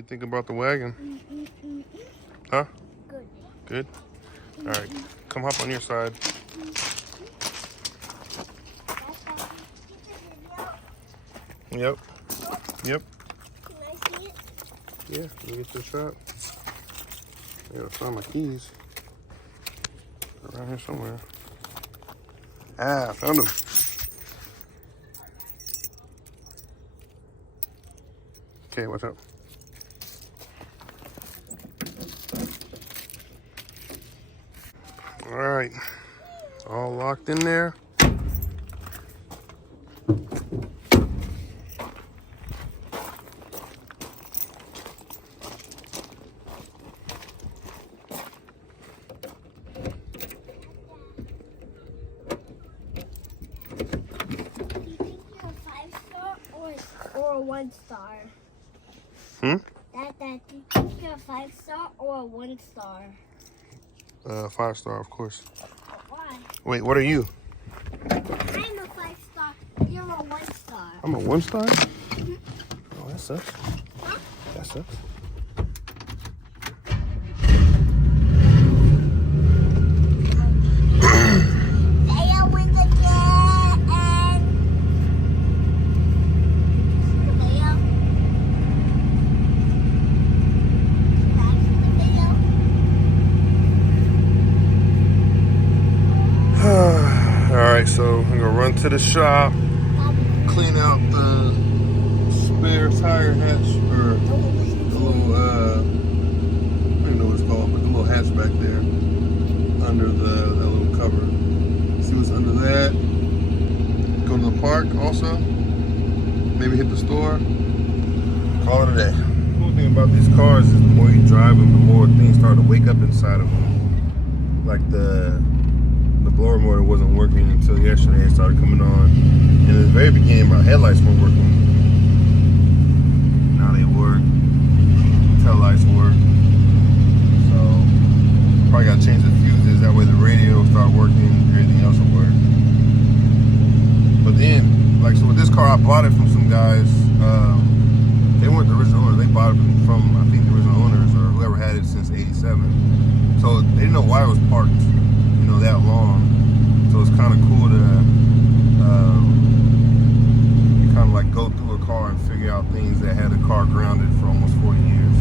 you think about the wagon? Huh? Good. Good? All right, come hop on your side. Yep. Yep. Can I see it? Yeah, let me get the strap. I gotta find my keys. Around here somewhere. Ah, found them. Okay, what's up? All right, all locked in there. Or a 1-star? Dad, do you think you're a 5-star or a 1-star? 5-star, of course. Why? Wait, what are you? I'm a 5-star. You're a 1-star. I'm a 1-star? Oh, that sucks. Huh? That sucks. Alright, so I'm gonna run to the shop, clean out the spare tire hatch, or the little, I don't even know what it's called, but the little hatch back there under that little cover. See what's under that. Go to the park also. Maybe hit the store. Call it a day. The cool thing about these cars is the more you drive them, the more things start to wake up inside of them. Like the blower motor wasn't working until yesterday. It started coming on. And in the very beginning, my headlights weren't working. Now they work. Tail lights work. So probably gotta change the fuses. That way the radio will start working. Everything else will work. But then, like, so with this car, I bought it from some guys. They weren't the original owners. They bought it from, I think, the original owners or whoever had it since '87. So they didn't know why it was parked, you know, that long. So it's kind of cool to kind of like go through a car and figure out things that had the car grounded for almost 40 years.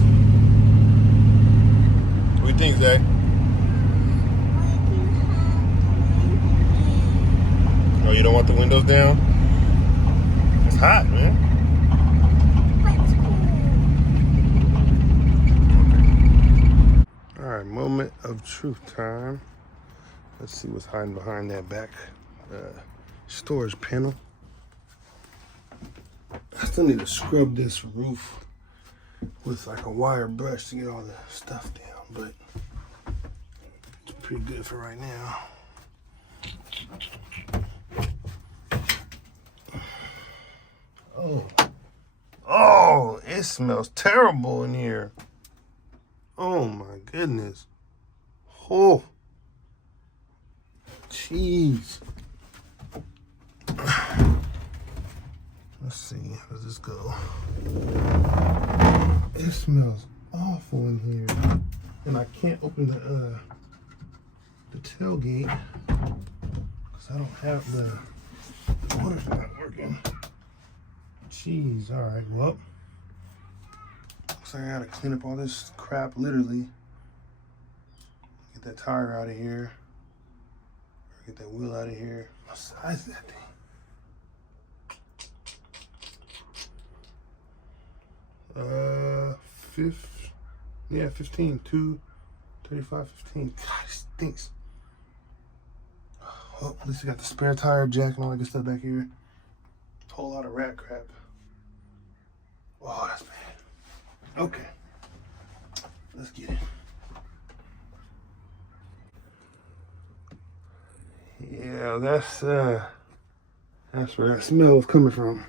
What do you think, Zay? Oh, you don't want the windows down? It's hot, man. All right, moment of truth time. Let's see what's hiding behind that back storage panel. I still need to scrub this roof with like a wire brush to get all the stuff down, but it's pretty good for right now. Oh, it smells terrible in here. Oh my goodness. Oh. Jeez. Let's see, how does this go? It smells awful in here. And I can't open the tailgate because I don't have the motor's not working. Jeez, all right, well. Looks like I gotta clean up all this crap, literally. Get that tire out of here. Get that wheel out of here. What size is that thing? Yeah, 15, 2, 35, 15. God, it stinks. Well, at least I got the spare tire jack and all that good stuff back here. A whole lot of rat crap. Oh, that's bad. Okay. Let's get it. Yeah, that's where that smell is coming from.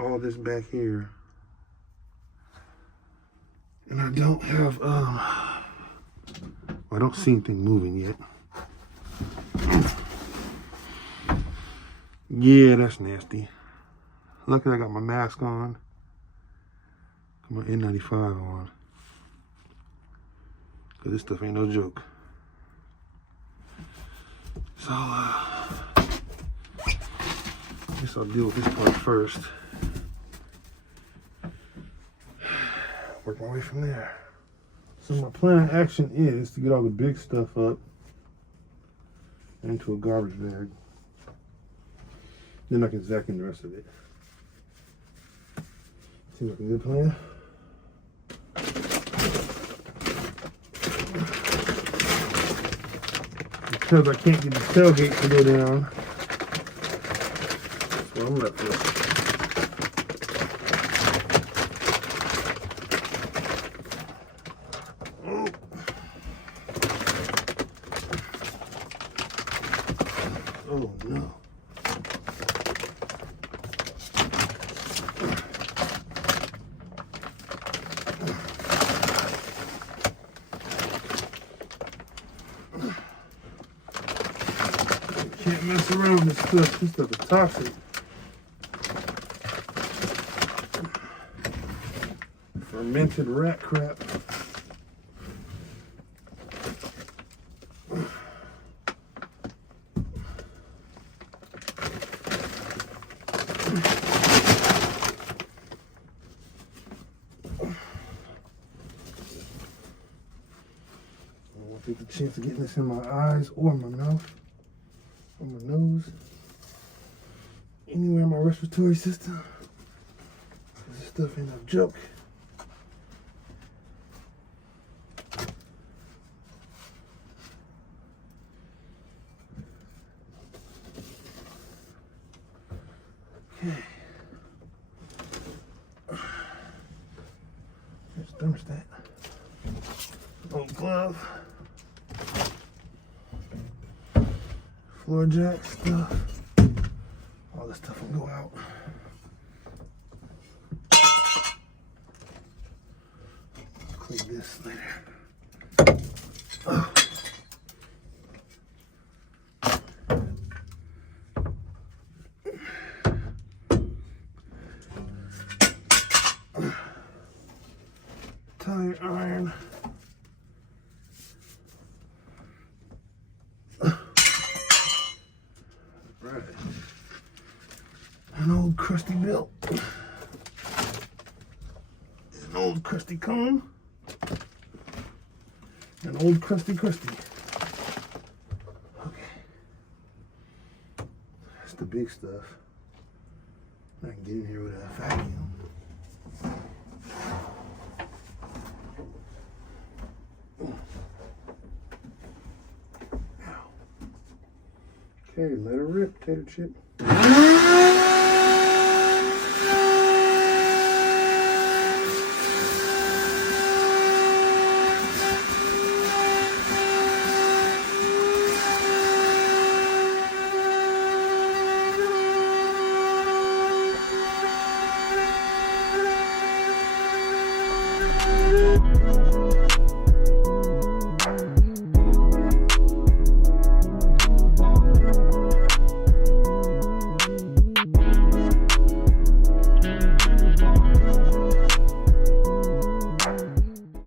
All this back here. And I don't have, I don't see anything moving yet. Yeah, that's nasty. Luckily I got my mask on. Got my N95 on. Cause this stuff ain't no joke. So, I guess I'll deal with this part first. Work my way from there. So my plan of action is to get all the big stuff up into a garbage bag. Then I can vacuum the rest of it. Seems like a good plan. Because I can't get the tailgate to go down, that's what I'm left with. Oh no. Can't mess around with this stuff. This stuff is toxic. Fermented rat crap. I won't take the chance of getting this in my eyes or my mouth or my nose. Anywhere in my respiratory system. This stuff ain't no joke. Okay. There's the thermostat. Old glove. Floor jack stuff. All this stuff will go out. Clean this later. Tire iron. Right. An old crusty belt. An old crusty comb. An old crusty. Okay. That's the big stuff. I can get in here with a vacuum. Okay, let her rip, tater chip.